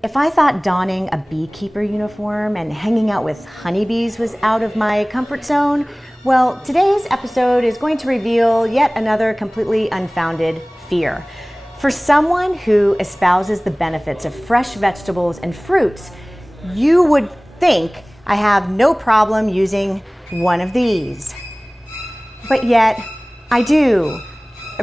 If I thought donning a beekeeper uniform and hanging out with honeybees was out of my comfort zone, well, today's episode is going to reveal yet another completely unfounded fear. For someone who espouses the benefits of fresh vegetables and fruits, you would think I have no problem using one of these. But yet, I do.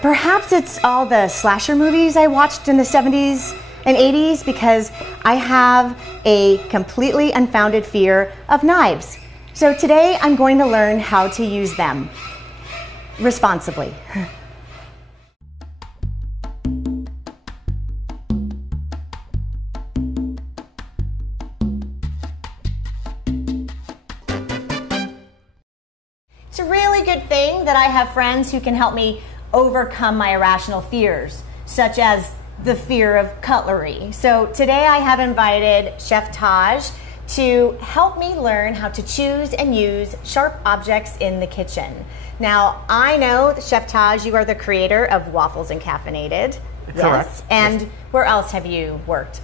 Perhaps it's all the slasher movies I watched in the 70s and 80s, because I have a completely unfounded fear of knives. So today I'm going to learn how to use them responsibly. It's a really good thing that I have friends who can help me overcome my irrational fears, such as the fear of cutlery. So today I have invited Chef Tahj to help me learn how to choose and use sharp objects in the kitchen. Now, I know that Chef Tahj, you are the creator of Waffles and Caffeinated. Correct. Yes. And yes. Where else have you worked?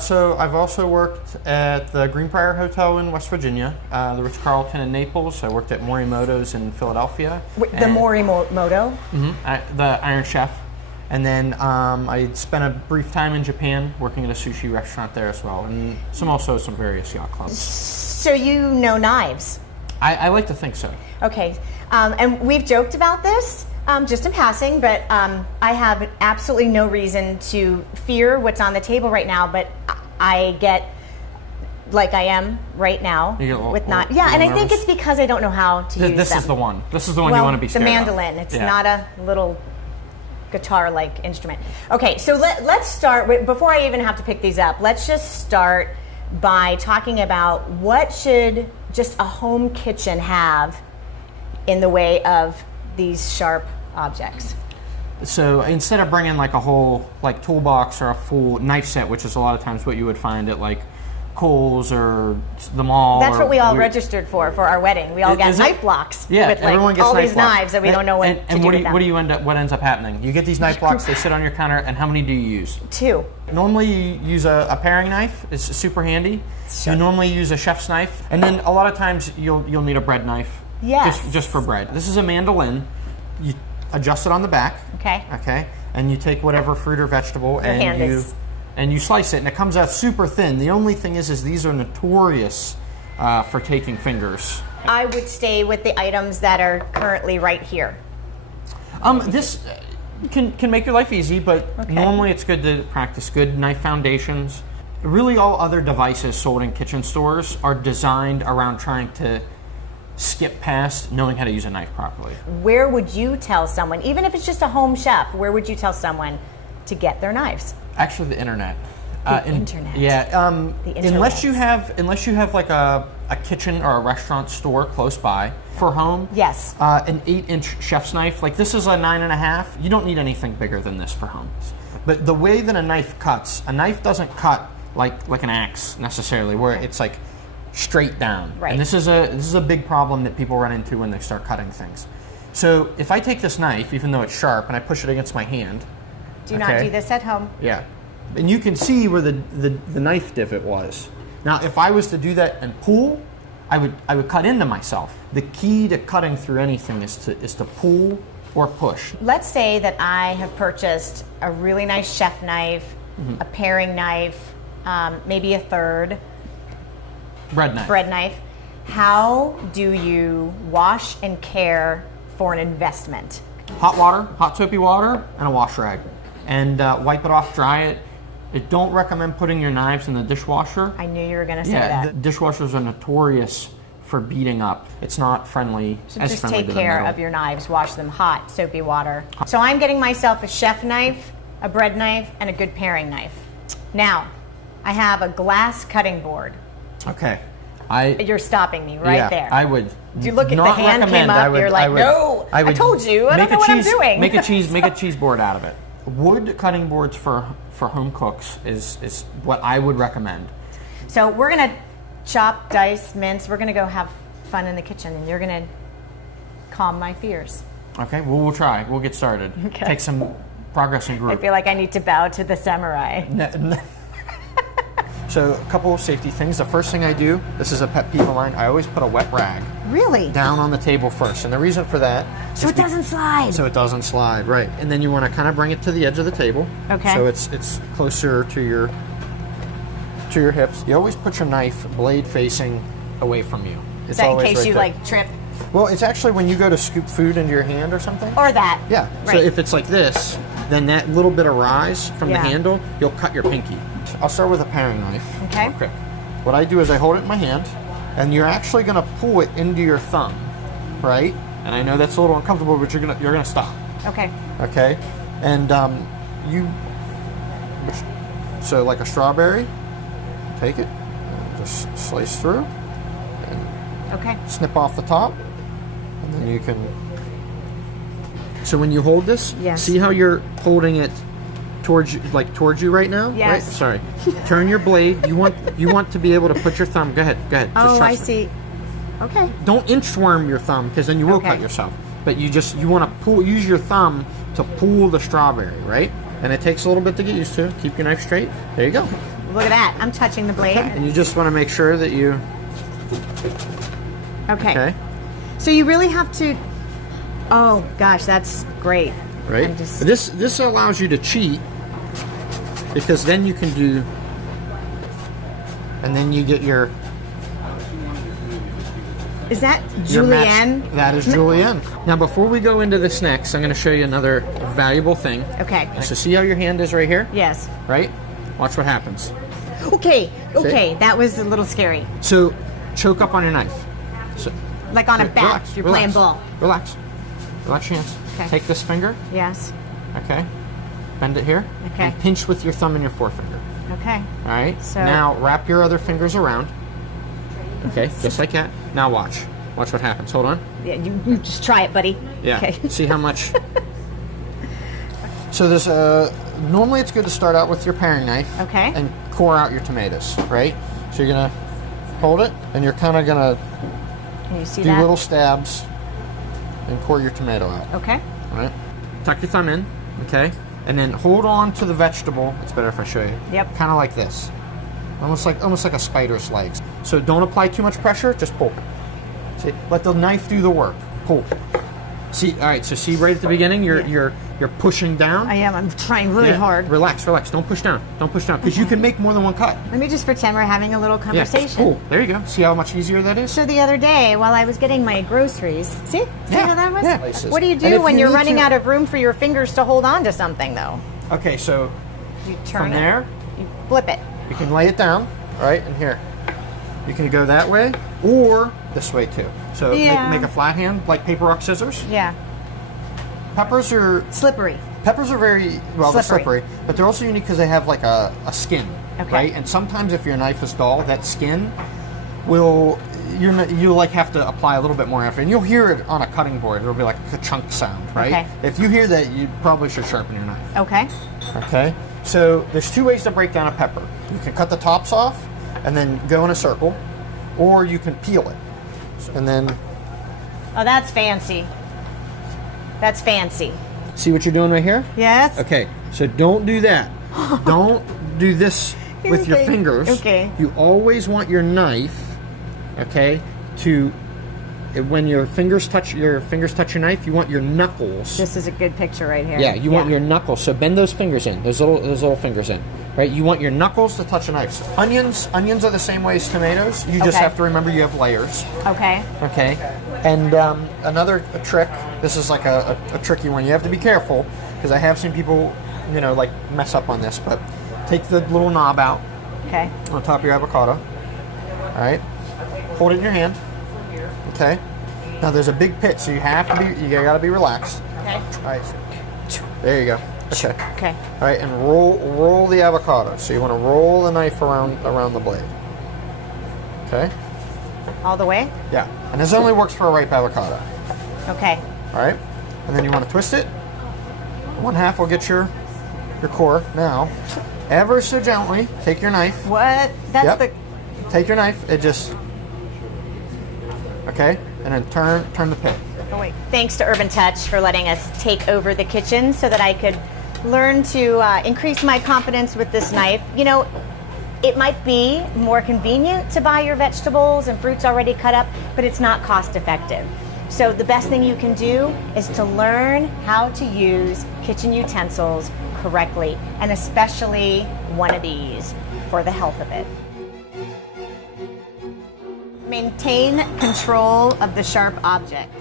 So I've also worked at the Greenbrier Hotel in West Virginia, the Ritz-Carlton in Naples. I worked at Morimoto's in Philadelphia. The Morimoto? Mm-hmm. The Iron Chef. And then I spent a brief time in Japan working at a sushi restaurant there as well, and also some various yacht clubs. So you know knives? I like to think so. Okay, and we've joked about this just in passing, but I have absolutely no reason to fear what's on the table right now, but I get like I am right now with knives. Yeah, and I think it's because I don't know how to use them. This is the one. This is the one you want to be scared of. The mandolin. It's not a little guitar-like instrument. Okay, so let's start with, before I even have to pick these up, let's just start by talking about what should just a home kitchen have in the way of these sharp objects. So instead of bringing like a whole toolbox or a full knife set, which is a lot of times what you would find at like Kohl's or the mall. That's what we all registered for our wedding. We all got knife blocks. Yeah, with everyone gets all knife these blocks. Knives that we don't know what to do with them. And what ends up happening? You get these knife blocks, they sit on your counter, and how many do you use? 2. Normally you use a paring knife. It's super handy. Sure. You normally use a chef's knife, and then a lot of times you'll need a bread knife. Yes. Just for bread. This is a mandolin. You adjust it on the back. Okay. Okay. And you take whatever fruit or vegetable and you slice it, and it comes out super thin. The only thing is these are notorious for taking fingers. I would stay with the items that are currently right here. This can make your life easy, but normally it's good to practice good knife foundations. Really, all other devices sold in kitchen stores are designed around trying to skip past knowing how to use a knife properly. Where would you tell someone, even if it's just a home chef, where would you tell someone to get their knives? Actually, the internet. Internet. Yeah. The unless you have like a kitchen or a restaurant store close by for home. Yes. An 8-inch chef's knife, like this is a 9.5. You don't need anything bigger than this for home. But the way that a knife cuts, a knife doesn't cut like an axe necessarily, where it's like straight down. Right. And this is a big problem that people run into when they start cutting things. So if I take this knife, even though it's sharp, and I push it against my hand. Do not do this at home. Yeah. And you can see where the knife divot was. Now, if I was to do that and pull, I would cut into myself. The key to cutting through anything is to pull or push. Let's say that I have purchased a really nice chef knife, a paring knife, maybe a third bread knife. How do you wash and care for an investment? Hot water, hot soapy water, and a wash rag. And wipe it off, dry it. I don't recommend putting your knives in the dishwasher. I knew you were going to say that. Dishwashers are notorious for beating up. It's not friendly. So just take care of your knives. Wash them hot, soapy water. So I'm getting myself a chef knife, a bread knife, and a good paring knife. Now, I have a glass cutting board. Okay. You're stopping me right there. I would. You look at the hand came up. You're like, no. I told you. I don't know what I'm doing. Make a cheese board out of it. Wood cutting boards for home cooks is what I would recommend. So we're gonna chop, dice, mince. We're gonna go have fun in the kitchen, and you're gonna calm my fears. Okay. Well, we'll try. We'll get started. Okay. Take some progress in group. I feel like I need to bow to the samurai. So a couple of safety things. The first thing I do, this is a pet peeve of mine, I always put a wet rag Really? down on the table first. And the reason for that So it doesn't slide. So it doesn't slide, right. And then you want to kind of bring it to the edge of the table. Okay. So it's closer to your hips. You always put your knife blade facing away from you. It's Is that in always case right you there. like trip? Well, it's actually when you go to scoop food into your hand or something. Or that. Yeah. Right. So if it's like this, then that little bit of rise from the handle, you'll cut your pinky. I'll start with a paring knife. Okay. Real quick. What I do is I hold it in my hand, and you're actually going to pull it into your thumb, right? And I know that's a little uncomfortable, but you're gonna stop. Okay. Okay. And so like a strawberry, take it, and just slice through, and Okay. snip off the top, and then you can. So when you hold this, Yes. see how you're holding it towards you right now? Yes. Right? Sorry. Turn your blade. You want to be able to put your thumb. Go ahead. Just Oh, trust I me. see. Okay. Don't inchworm your thumb because then you will Okay. cut yourself. But you want to use your thumb to pull the strawberry, right? And it takes a little bit to get used to. Keep your knife straight. There you go. Look at that. I'm touching the blade. And you just want to make sure that you. Okay. So you really have to. Oh gosh, that's great. Right. I'm just- But this allows you to cheat because then you can do. And then you get your. Is that your match- Julienne? That is Julienne. Now, before we go into this next, I'm going to show you another valuable thing. Okay. So see how your hand is right here? Yes. Right? Watch what happens. Okay. Okay. That was a little scary. So choke up on your knife. So, Like on a bat. relax, You're relax, playing ball. Relax. Relax your hands. Okay. Take this finger. Yes. Okay. Bend it here. Okay. And pinch with your thumb and your forefinger. Okay. All right. So- now wrap your other fingers around. Okay. Just like that. Now watch. Watch what happens. Hold on. Yeah. You just try it, buddy. Yeah. Okay. See how much. So there's normally it's good to start out with your paring knife. Okay. And core out your tomatoes. Right. So you're gonna hold it, and you're kind of gonna Can you see do that? little stabs and core your tomato out. Okay. All right. Tuck your thumb in. Okay. And then hold on to the vegetable. It's better if I show you. Yep. Kind of like this. Almost like a spider's legs. So don't apply too much pressure. Just pull. See, let the knife do the work. Pull. See, all right. So see, right at the beginning, you're pushing down. I am. I'm trying really Yeah. hard. Relax, relax. Don't push down. Don't push down because you can make more than one cut. Let me just pretend we're having a little Yeah. conversation. Just pull. There you go. See how much easier that is? So the other day, while I was getting my groceries, see Yeah, how that was? yeah. What do you And do if when you you're need running to- out of room for your fingers to hold on to something, though? Okay. So You turn from it. there, You flip it. you can lay it down, right? And here, you can go that way or this way too. So Yeah. make a flat hand like paper, rock, scissors. Yeah. Peppers are Slippery. very well. They're Slippery. slippery, but they're also unique because they have like a skin, Okay. right? And sometimes if your knife is dull, that skin will you'll like have to apply a little bit more effort, and you'll hear it on a cutting board. It'll be like a chunk sound, right? Okay. If you hear that, you probably should sharpen your knife. Okay. Okay. So there's two ways to break down a pepper. You can cut the tops off and then go in a circle, or you can peel it, and then Oh, that's fancy. That's fancy. see what you're doing right here. Yes? Okay, so don't do that. Don't do this with your Okay. fingers. Okay. You always want your knife, okay, to when your fingers touch your knife, you want your knuckles. This is a good picture right here. Yeah, you want your knuckles. So bend those fingers in. Those little fingers in. Right? You want your knuckles to touch a knife. So onions are the same way as tomatoes. You just Okay. have to remember you have layers. Okay. Okay. And another trick. This is like a tricky one. You have to be careful because I have seen people, like mess up on this. But take the little knob out Okay. on top of your avocado. All right. Hold it in your hand. Okay. Now there's a big pit, so you gotta be relaxed. Okay. All right. There you go. Okay. Okay. All right, and roll the avocado. So you want to roll the knife around the blade. Okay. All the way? Yeah. And this only works for a ripe avocado. Okay. All right. And then you want to twist it. One half will get your core. Now, ever so gently, take your knife. What? That's Yep. the... Take your knife. It just. Okay. And then turn the pit. Oh, wait. Thanks to Urban-Touch for letting us take over the kitchen so that I could learn to increase my confidence with this knife. It might be more convenient to buy your vegetables and fruits already cut up, but it's not cost effective. So the best thing you can do is to learn how to use kitchen utensils correctly, and especially one of these for the health of it. Maintain control of the sharp object.